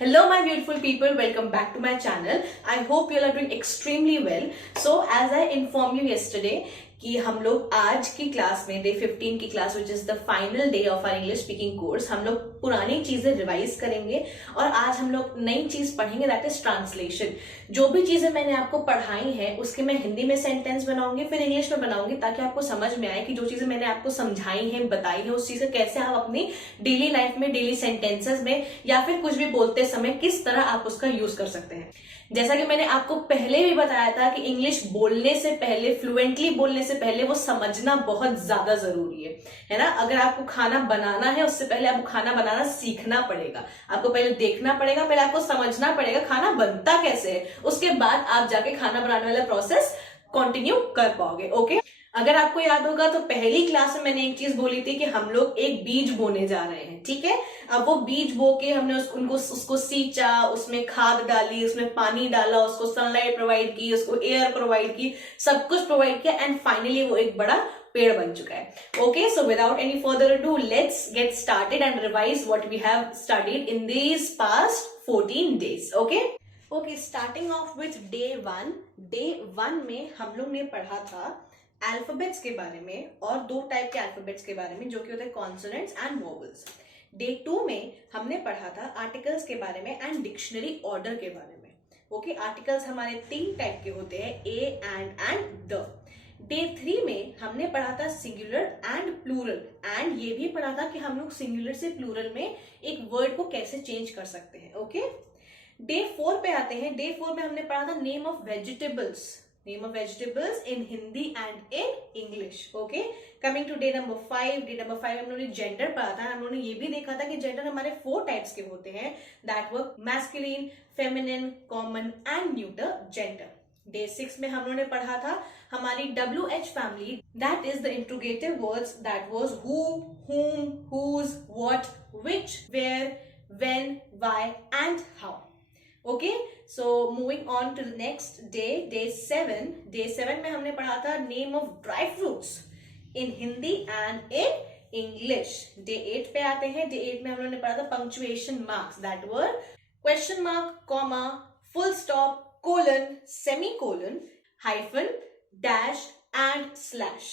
Hello my beautiful people, welcome back to my channel. I hope you all are doing extremely well. So as I informed you yesterday कि हम लोग आज की class में day 15 की class which is the final day of our English speaking course हम लोग पुरानी चीजें रिवाइज करेंगे और आज हम लोग नई चीज पढ़ेंगे, दैट इज ट्रांसलेशन। जो भी चीजें मैंने आपको पढ़ाई है उसके मैं हिंदी में सेंटेंस बनाऊंगी, फिर इंग्लिश में बनाऊंगी, ताकि आपको समझ में आए कि जो चीजें मैंने आपको समझाई है, बताई है, उस चीज से कैसे आप अपनी डेली लाइफ में, डेली सेंटेंसेस में या फिर कुछ भी बोलते समय किस तरह आप उसका यूज कर सकते हैं। जैसा कि मैंने आपको पहले भी बताया था कि इंग्लिश बोलने से पहले, फ्लुएंटली बोलने से पहले वो समझना बहुत ज्यादा जरूरी है ना। अगर आपको खाना बनाना है उससे पहले आपको खाना बनाना सीखना पड़ेगा, आपको पहले देखना पड़ेगा, पहले आपको समझना पड़ेगा खाना बनता कैसे है, उसके बाद आप जाके खाना बनाने वाला प्रोसेस कंटिन्यू कर पाओगे। ओके, अगर आपको याद होगा तो पहली क्लास में मैंने एक चीज बोली थी कि हम लोग एक बीज बोने जा रहे हैं, ठीक है। अब वो बीज बो के हमने उसको सींचा, उसमें खाद डाली, उसमें पानी डाला, उसको सनलाइट प्रोवाइड की, उसको एयर प्रोवाइड की, सब कुछ प्रोवाइड किया एंड फाइनली वो एक बड़ा पेड़ बन चुका है। Okay, so without any further ado let's get started and revise what we have studied in these past 14 days. Okay, starting off with day 1। Day 1 में हम लोग ने पढ़ा था अल्फाबेट्स के बारे में और दो टाइप के अल्फाबेट्स के बारे में, जो कि होते हैं कॉन्सोनेंट्स एंड वोवेल्स। डे 2 में हमने पढ़ा था आर्टिकल्स के बारे में एंड डिक्शनरी ऑर्डर के बारे में। ओके, आर्टिकल्स हमारे 3 टाइप के होते हैं, ए एंड द। डे 3 में हमने पढ़ा था सिंगुलर एंड प्लूरल एंड ये भी पढ़ा था कि हम लोग सिंगुलर से प्लूरल में एक वर्ड को कैसे चेंज कर सकते हैं। ओके, डे 4 पे आते हैं। डे 4 में हमने पढ़ा था name of vegetables in Hindi and in English. Okay, coming to day number 5. Day number 5 हम लोगों ने जेंडर पढ़ा था। हम लोगों ने ये भी देखा था कि जेंडर हमारे 4 टाइप्स के होते हैं, that were masculine, feminine, common and neuter gender. Day 6 में हम लोगों ने पढ़ा था हमारी WH family, that is the interrogative words, that was who, whom, whose, what, which, where, when, why and how. Okay, so moving on to the next day, day 7। Day 7 में हमने पढ़ा था name of dry fruits in Hindi and in English. Day 8 पे आते हैं। Day 8 में हम लोगों ने पढ़ा था punctuation marks, that were question mark, comma, full stop, colon, semicolon, hyphen, dash and slash.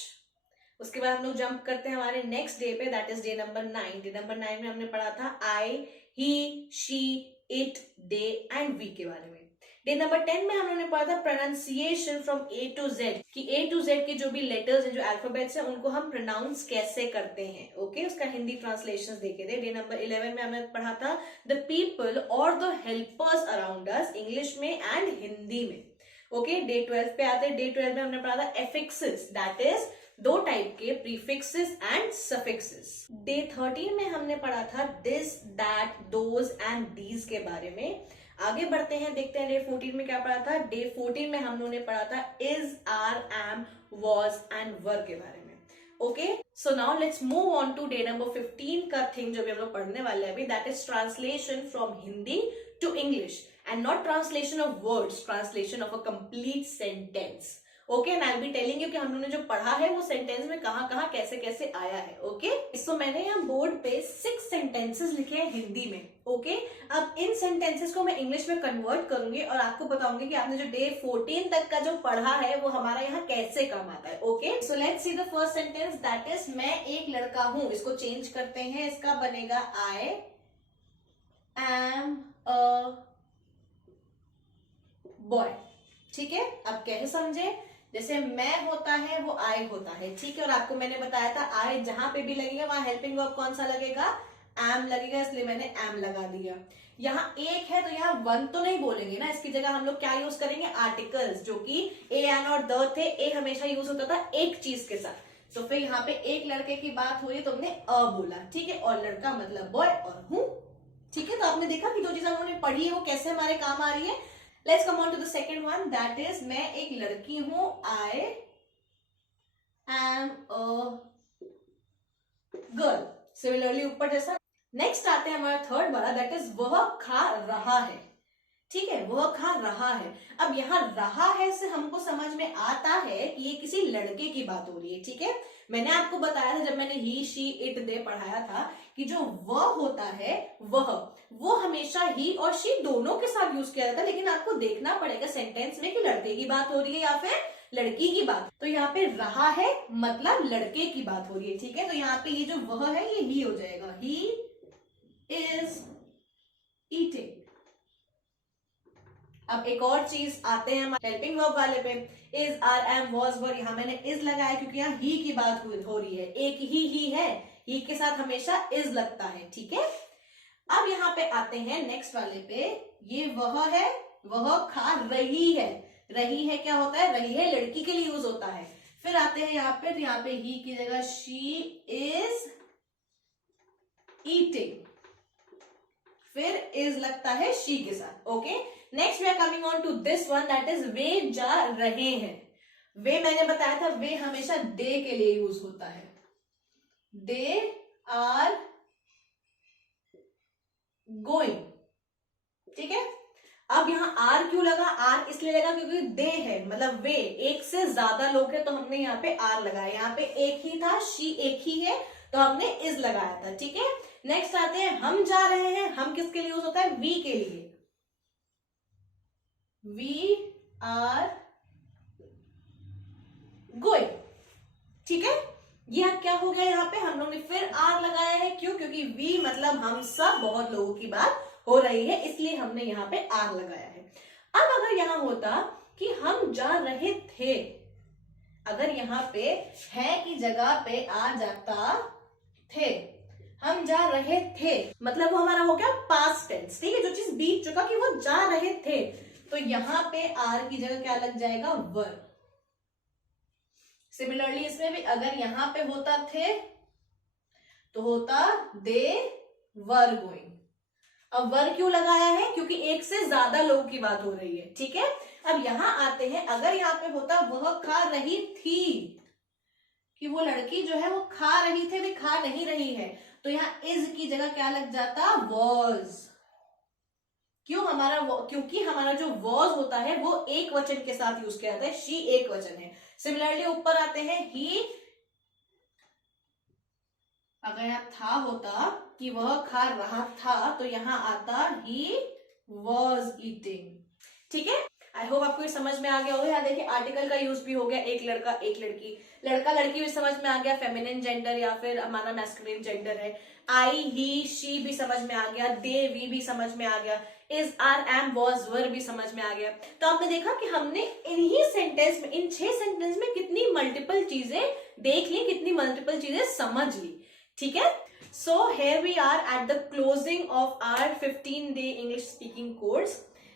उसके बाद हम लोग जंप करते हैं हमारे नेक्स्ट डे पे, that is day number 9। Day number 9 में हमने पढ़ा था I, he, she, it, they and we के बारे में। डे नंबर 10 में हम लोगों ने पढ़ा था pronunciation from A to Z, कि ए टू जेड के जो भी लेटर्स हैं, जो अल्फाबेट्स हैं, उनको हम प्रोनाउंस कैसे करते हैं। ओके, उसका हिंदी ट्रांसलेशन देखे थे। डे नंबर 11 में हमने पढ़ा था द पीपल और the helpers around us, English में एंड हिंदी में। ओके, डे 12 पे आते हैं। डे 12 में हमने पढ़ा था एफिक्सेस, दैट इज 2 टाइप के, प्रीफिक्सेस एंड सफिक्सेस। डे 13 में हमने पढ़ा था this, that, those and these के बारे में। आगे बढ़ते हैं, देखते हैं डे 14 में क्या पढ़ा था। डे 14 में हम लोगों ने पढ़ा था is, are, am, was and were के बारे में। Okay, so now let's move on to day number 15 का थिंग जो भी हम लोग पढ़ने वाले हैं अभी, that is translation from Hindi to English and not translation of words, translation of a complete sentence. Okay, and I will be telling you कि हम लोगों ने जो पढ़ा है वो सेंटेंस में कहां कहां कैसे कैसे आया है। ओके, सो मैंने यहाँ बोर्ड पे 6 सेंटेंसेस लिखे हैं हिंदी में। ओके, अब इन सेंटेंसेस को मैं इंग्लिश में कन्वर्ट करूंगी और आपको बताऊंगी कि आपने जो डे 14 तक का जो पढ़ा है वो हमारा यहाँ कैसे काम आता है। Okay, so let's see the first sentence, that is मैं एक लड़का हूं। इसको चेंज करते हैं, इसका बनेगा आई एम अ बॉय। ठीक है, अब कैसे समझे, जैसे मैं होता है वो आई होता है, ठीक है। और आपको मैंने बताया था आई जहां पे भी लगेगा वहां हेल्पिंग वर्ब कौन सा लगेगा, एम लगेगा, इसलिए मैंने एम लगा दिया। यहाँ एक है तो यहाँ वन तो नहीं बोलेंगे ना, इसकी जगह हम लोग क्या यूज करेंगे, आर्टिकल्स, जो कि ए, एन और द थे। ए हमेशा यूज होता था एक चीज के साथ, तो फिर यहाँ पे एक लड़के की बात हुई तो हमने अ बोला, ठीक है, और लड़का मतलब बॉय और हूं, ठीक है। तो आपने देखा कि जो चीज हमने पढ़ी है वो कैसे हमारे काम आ रही है। Let's come on to the second one, that is मैं एक लड़की हूं, I am a girl। Similarly ऊपर जैसा। नेक्स्ट आते हैं हमारा थर्ड वाला, दैट इज वह खा रहा है, ठीक है, वह खा रहा है। अब यहाँ रहा है से हमको समझ में आता है कि ये किसी लड़के की बात हो रही है, ठीक है। मैंने आपको बताया था जब मैंने ही, शी, इट, दे पढ़ाया था कि जो वह होता है वो हमेशा ही और शी दोनों के साथ यूज किया जाता है, लेकिन आपको देखना पड़ेगा सेंटेंस में कि लड़के की बात हो रही है या फिर लड़की की बात। तो यहाँ पे रहा है मतलब लड़के की बात हो रही है, ठीक है। तो यहाँ पे ये जो वह है ये ही हो जाएगा, ही इज ईटिंग। अब एक और चीज आते हैं हेल्पिंग वर्ब वाले पे, इज, आर, एम, वॉज, वर। यहाँ मैंने इज लगाया क्योंकि यहाँ ही की बात हो रही है, एक ही है, ही के साथ हमेशा इज लगता है, ठीक है। अब यहाँ पे आते हैं नेक्स्ट वाले पे, ये वह है, वह खा रही है। रही है क्या होता है, रही है लड़की के लिए यूज होता है। फिर आते हैं यहाँ पे, तो यहाँ पे ही की जगह शी इज ईटिंग, फिर इज लगता है शी के साथ, okay. Next we are coming on to this one, that is वे जा रहे हैं। वे मैंने बताया था, वे हमेशा दे के लिए यूज होता है, दे आर गोइंग, ठीक है। अब यहाँ आर क्यों लगा, आर इसलिए लगा क्योंकि दे है मतलब वे, एक से ज्यादा लोग हैं तो हमने यहाँ पे आर लगाया। यहाँ पे एक ही था, शी एक ही है तो हमने इज लगाया था, ठीक है। नेक्स्ट आते हैं हम जा रहे हैं, हम किसके लिए यूज होता है, वी के लिए, वी आर गोइंग, ठीक है। ये क्या हो गया, यहाँ पे हम लोग ने फिर आर लगाया है, क्यों, क्योंकि वी मतलब हम सब बहुत लोगों की बात हो रही है, इसलिए हमने यहाँ पे आर लगाया है। अब अगर यहां होता कि हम जा रहे थे, अगर यहाँ पे है की जगह पे आ जाता थे, हम जा रहे थे, मतलब वो हमारा हो गया पास्ट टेंस, ठीक है, जो चीज बीत चुका कि वो जा रहे थे, तो यहां पे आर की जगह क्या लग जाएगा, वर। सिमिलरली इसमें भी अगर यहां पे होता थे तो होता दे वर गोइंग। अब वर क्यों लगाया है, क्योंकि एक से ज्यादा लोगों की बात हो रही है, ठीक है। अब यहां आते हैं, अगर यहाँ पे होता वह खा रही थी, कि वो लड़की जो है वो खा रही थी, भी खा नहीं रही है, तो यहाँ इज की जगह क्या लग जाता, वॉज। क्यों, क्योंकि हमारा जो वॉज होता है वो एक वचन के साथ यूज किया जाता है, शी एक वचन है। सिमिलरली ऊपर आते हैं, ही, अगर यहाँ था होता कि वह खा रहा था तो यहाँ आता ही वॉज ईटिंग, ठीक है। आई होप आपको ये समझ में आ गया होगा। यहाँ देखिए आर्टिकल का यूज भी हो गया, एक लड़का एक लड़की, लड़का लड़की भी समझ में आ गया, फेमिनिन जेंडर या फिर हमारा मैस्कुलिन जेंडर है, आई, ही, शी भी समझ में आ गया, दे, वी भी समझ में आ गया, इज, आर, एम, वॉज, वर भी समझ में आ गया। तो आपने देखा कि हमने इन्हीं सेंटेंस में, इन 6 सेंटेंस में कितनी मल्टीपल चीजें देख ली, कितनी मल्टीपल चीजें समझ ली, ठीक है। So here we are at the closing of our 15-day English speaking course.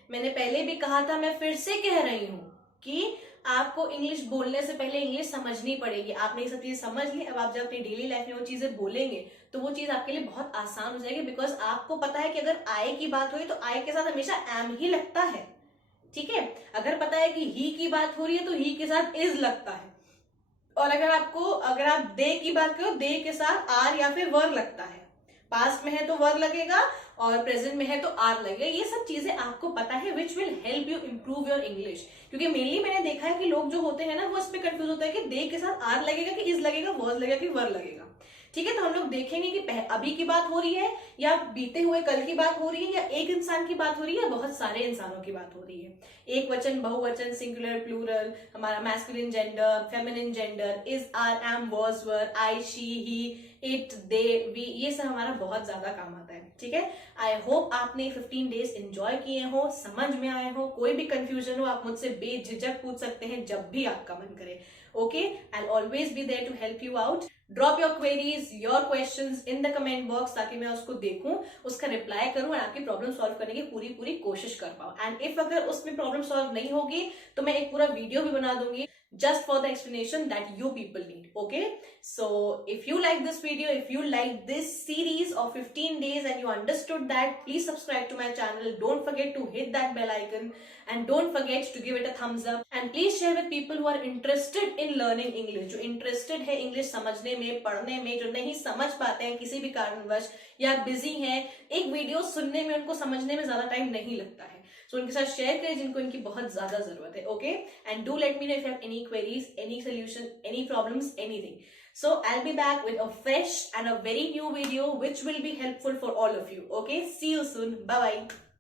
मैंने पहले भी कहा था, मैं फिर से कह रही हूँ कि आपको इंग्लिश बोलने से पहले इंग्लिश समझनी पड़ेगी। आपने ये सब चीजें समझ ली, अब आप जब अपनी डेली लाइफ में वो चीजें बोलेंगे तो वो चीज आपके लिए बहुत आसान हो जाएगी, बिकॉज आपको पता है कि अगर आई की बात हुई तो आई के साथ हमेशा एम ही लगता है, ठीक है। अगर पता है कि ही की बात हो रही है तो ही के साथ इज लगता है, और अगर आप दे की बात करो, दे के साथ आर या फिर वर लगता है। पास्ट में है तो वर लगेगा और प्रेजेंट में है तो आर लगेगा। ये सब चीजें आपको पता है, which will help you improve your English. क्योंकि मेनली मैंने देखा है कि लोग जो होते हैं ना वो इस पे कंफ्यूज होता है कि दे के साथ आर लगेगा कि इज लगेगा, वॉज लगेगा कि वर लगेगा, ठीक है। तो हम लोग देखेंगे कि अभी की बात हो रही है या बीते हुए कल की बात हो रही है, या एक इंसान की बात हो रही है या बहुत सारे इंसानों की बात हो रही है। एक वचन, बहुवचन, सिंगुलर, प्लूरल, हमारा masculine gender, feminine gender, is, are, am, was, were, I, she, he, it, they, we, ये सब हमारा बहुत ज्यादा काम आता है, ठीक है। आई होप आपने 15 डेज एंजॉय किए हो, समझ में आए हो। कोई भी कंफ्यूजन हो आप मुझसे बेझिझक पूछ सकते हैं जब भी आपका मन करे, okay. I will always be there to help you out. Drop your queries, your questions in the comment box, ताकि मैं उसको देखूं, उसका रिप्लाई करूं और आपकी प्रॉब्लम सॉल्व करने की पूरी कोशिश कर पाऊं। एंड इफ अगर उसमें प्रॉब्लम सॉल्व नहीं होगी तो मैं एक पूरा वीडियो भी बना दूंगी just for the explanation that you people need, okay? So if you like this video, if you like this series of 15 days and you understood that, please subscribe to my channel. Don't forget to hit that bell icon and don't forget to give it a thumbs up, and please share with people who are interested in learning English, जो interested है English समझने में, पढ़ने में, जो नहीं समझ पाते हैं किसी भी कारणवश या बिजी हैं, एक वीडियो सुनने में उनको समझने में ज्यादा टाइम नहीं लगता है, सो उनके साथ शेयर करें जिनको इनकी बहुत ज्यादा जरूरत है, okay. And do let me know if you have any queries, any solution, any problems, anything. So I'll be back with a fresh and a very new video which will be helpful for all of you. Okay, see you soon. Bye bye.